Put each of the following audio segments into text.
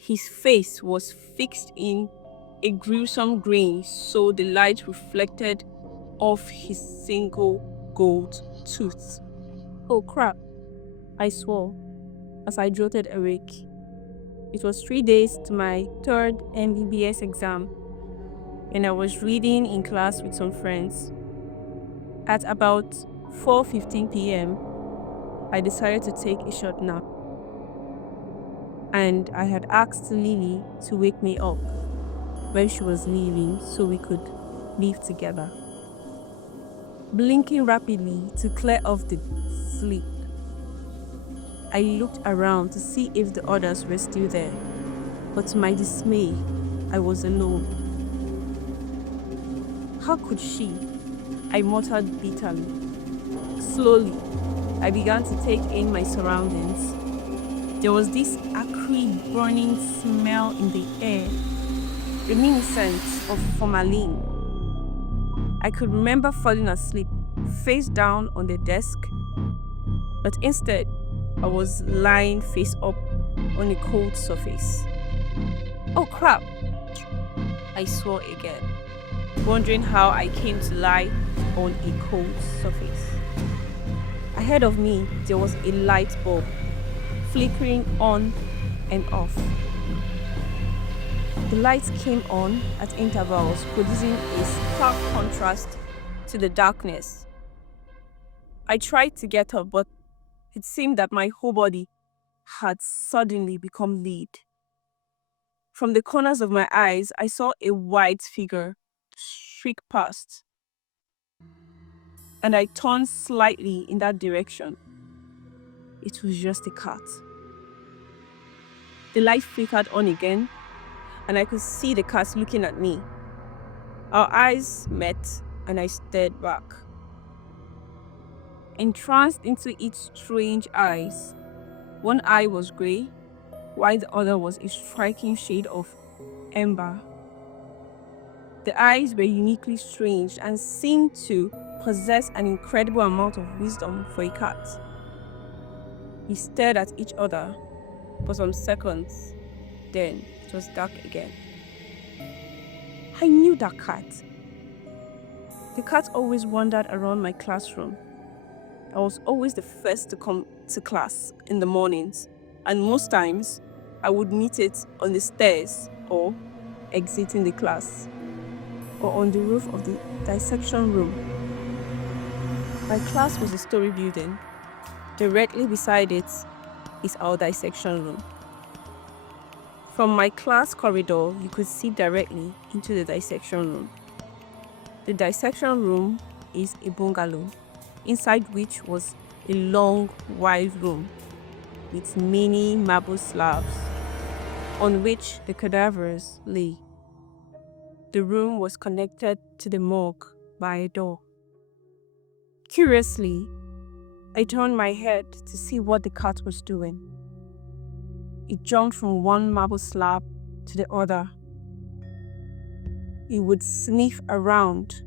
His face was fixed in a gruesome grin, so the light reflected off his single gold tooth. Oh crap, I swore as I jolted awake. It was 3 days to my third MBBS exam, and I was reading in class with some friends. At about 4:15 p.m., I decided to take a short nap, and I had asked Lily to wake me up when she was leaving so we could leave together. Blinking rapidly to clear off the sleep, I looked around to see if the others were still there, but to my dismay, I was alone. How could she? I muttered bitterly. Slowly, I began to take in my surroundings. There was this acrid, burning smell in the air, reminiscent of formalin. I could remember falling asleep, face down on the desk, but instead, I was lying face up on a cold surface. Oh crap! I swore again, wondering how I came to lie on a cold surface. Ahead of me, there was a light bulb, flickering on and off. The lights came on at intervals, producing a stark contrast to the darkness. I tried to get up, but it seemed that my whole body had suddenly become lead. From the corners of my eyes, I saw a white figure streak past, and I turned slightly in that direction. It was just a cat. The light flickered on again, and I could see the cat looking at me. Our eyes met, and I stared back. Entranced into its strange eyes, one eye was grey, while the other was a striking shade of amber. The eyes were uniquely strange and seemed to possess an incredible amount of wisdom for a cat. We stared at each other for some seconds, then it was dark again. I knew that cat. The cat always wandered around my classroom. I was always the first to come to class in the mornings, and most times I would meet it on the stairs or exiting the class or on the roof of the dissection room. My class was a story building. Directly beside it is our dissection room. From my class corridor, you could see directly into the dissection room. The dissection room is a bungalow, inside which was a long, wide room with many marble slabs on which the cadavers lay. The room was connected to the morgue by a door. Curiously, I turned my head to see what the cat was doing. It jumped from one marble slab to the other. It would sniff around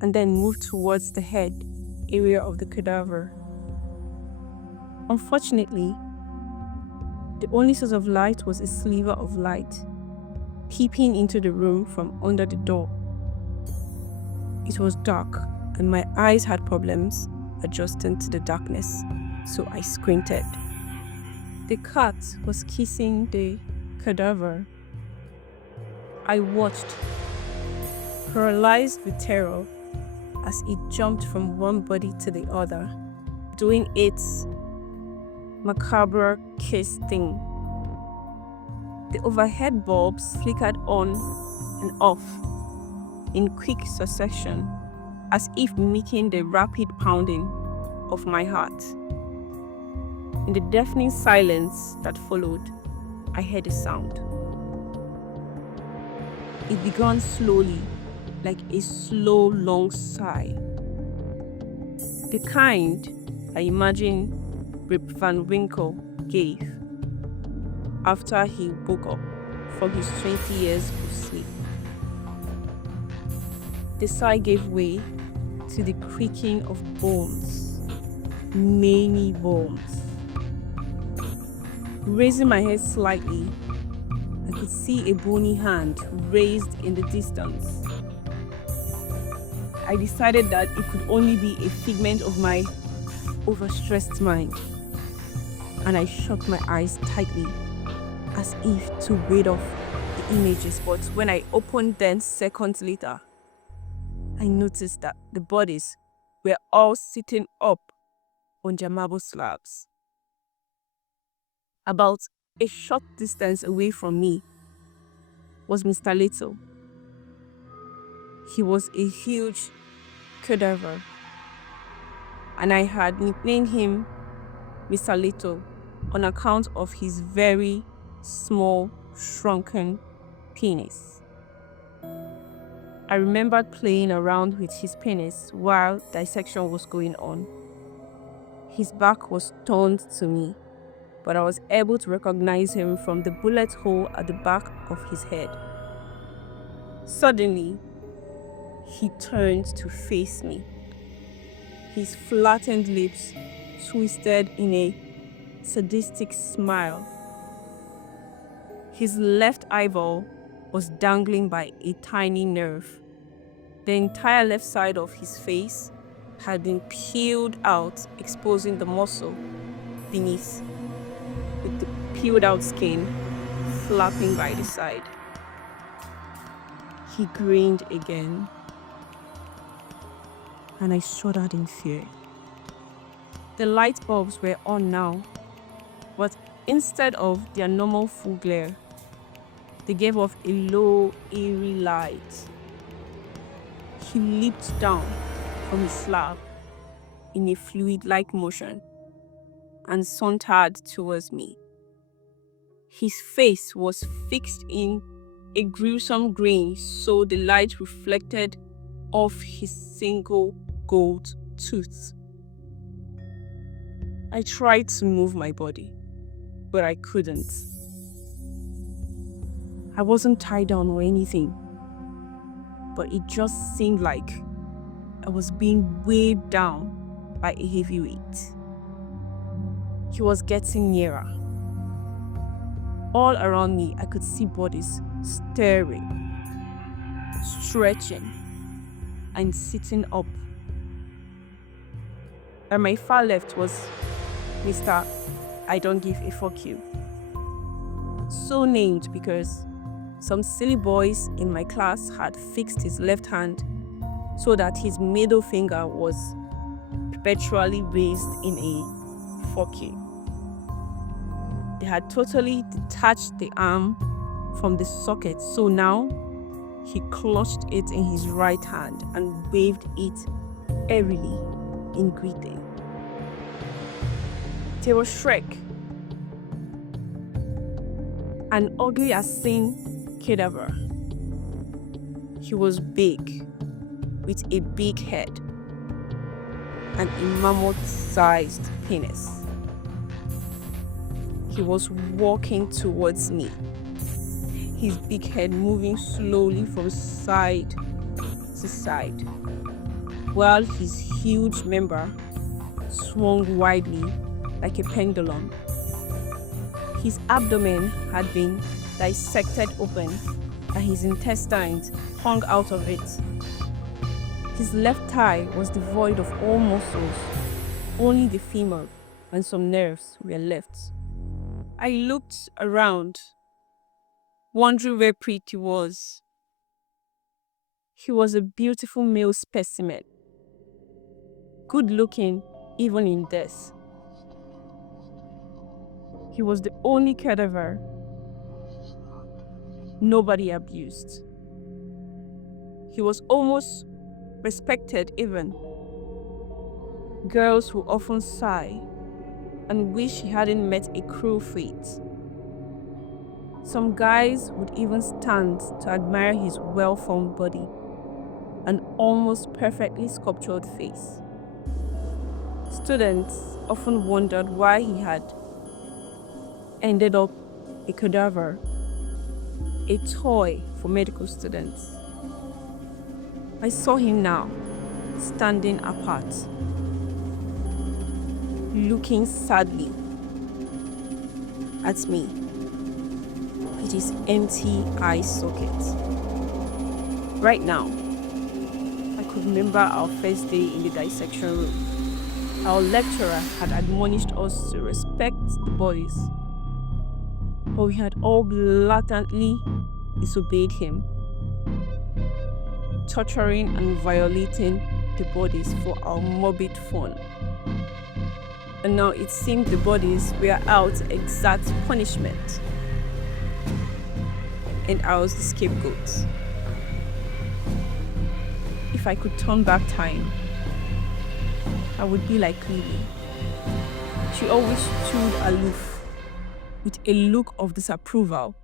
and then move towards the head area of the cadaver. Unfortunately, the only source of light was a sliver of light peeping into the room from under the door. It was dark and my eyes had problems adjusting to the darkness, so I squinted. The cat was kissing the cadaver. I watched, paralyzed with terror, as it jumped from one body to the other, doing its macabre kiss thing. The overhead bulbs flickered on and off in quick succession, as if mimicking the rapid pounding of my heart. In the deafening silence that followed, I heard a sound. It began slowly, like a slow, long sigh. The kind I imagine Rip Van Winkle gave after he woke up from his 20 years of sleep. The sigh gave way to the creaking of bones, many bones. Raising my head slightly, I could see a bony hand raised in the distance. I decided that it could only be a figment of my overstressed mind, and I shut my eyes tightly as if to ward off the images. But when I opened them seconds later, I noticed that the bodies were all sitting up on their marble slabs. About a short distance away from me was Mr. Little. He was a huge cadaver, and I had nicknamed him Mr. Little on account of his very small, shrunken penis. I remembered playing around with his penis while dissection was going on. His back was turned to me, but I was able to recognize him from the bullet hole at the back of his head. Suddenly, he turned to face me. His flattened lips twisted in a sadistic smile. His left eyeball was dangling by a tiny nerve. The entire left side of his face had been peeled out, exposing the muscle beneath, with the peeled out skin flapping by the side. He grinned again, and I shuddered in fear. The light bulbs were on now, but instead of their normal full glare, they gave off a low, eerie light. He leaped down from his slab in a fluid-like motion and sauntered towards me. His face was fixed in a gruesome grin, so the light reflected off his single gold tooth. I tried to move my body, but I couldn't. I wasn't tied down or anything, but it just seemed like I was being weighed down by a heavy weight. He was getting nearer. All around me, I could see bodies staring, stretching, and sitting up. At my far left was Mr. I don't give a fuck you. So named because some silly boys in my class had fixed his left hand so that his middle finger was perpetually raised in a fuck you. They had totally detached the arm from the socket, so now he clutched it in his right hand and waved it airily in greeting. There was Shrek, an ugly as sin cadaver. He was big, with a big head and a mammoth-sized penis. He was walking towards me, his big head moving slowly from side to side, while his huge member swung widely like a pendulum. His abdomen had been dissected open and his intestines hung out of it. His left thigh was devoid of all muscles, only the femur and some nerves were left. I looked around, wondering where Preeti was. He was a beautiful male specimen, good looking even in death. He was the only cadaver nobody abused. He was almost respected even. Girls would often sigh and wish he hadn't met a cruel fate. Some guys would even stand to admire his well-formed body and almost perfectly sculptured face. Students often wondered why he had ended up a cadaver, a toy for medical students. I saw him now, standing apart, looking sadly at me. He his empty eye socket. Right now, I could remember our first day in the dissection room. Our lecturer had admonished us to respect the bodies, but we had all blatantly disobeyed him, torturing and violating the bodies for our morbid fun. And now it seemed the bodies were out to exact punishment, and I was the scapegoat. If I could turn back time, I would be like Lily. She always stood aloof with a look of disapproval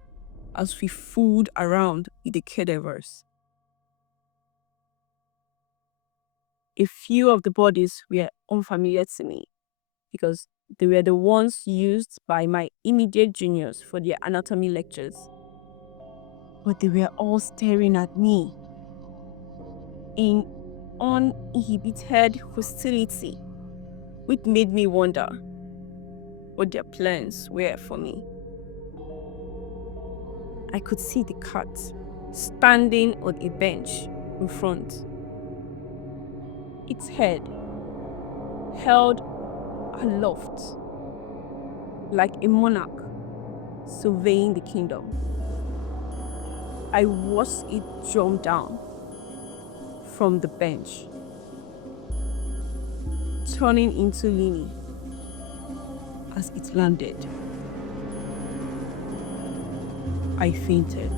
as we fooled around with the cadavers. A few of the bodies were unfamiliar to me because they were the ones used by my immediate juniors for their anatomy lectures. But they were all staring at me in uninhibited hostility, which made me wonder what their plans were for me. I could see the cat standing on a bench in front, its head held aloft like a monarch surveying the kingdom. I watched it jump down from the bench, turning into Lini as it landed. I fainted.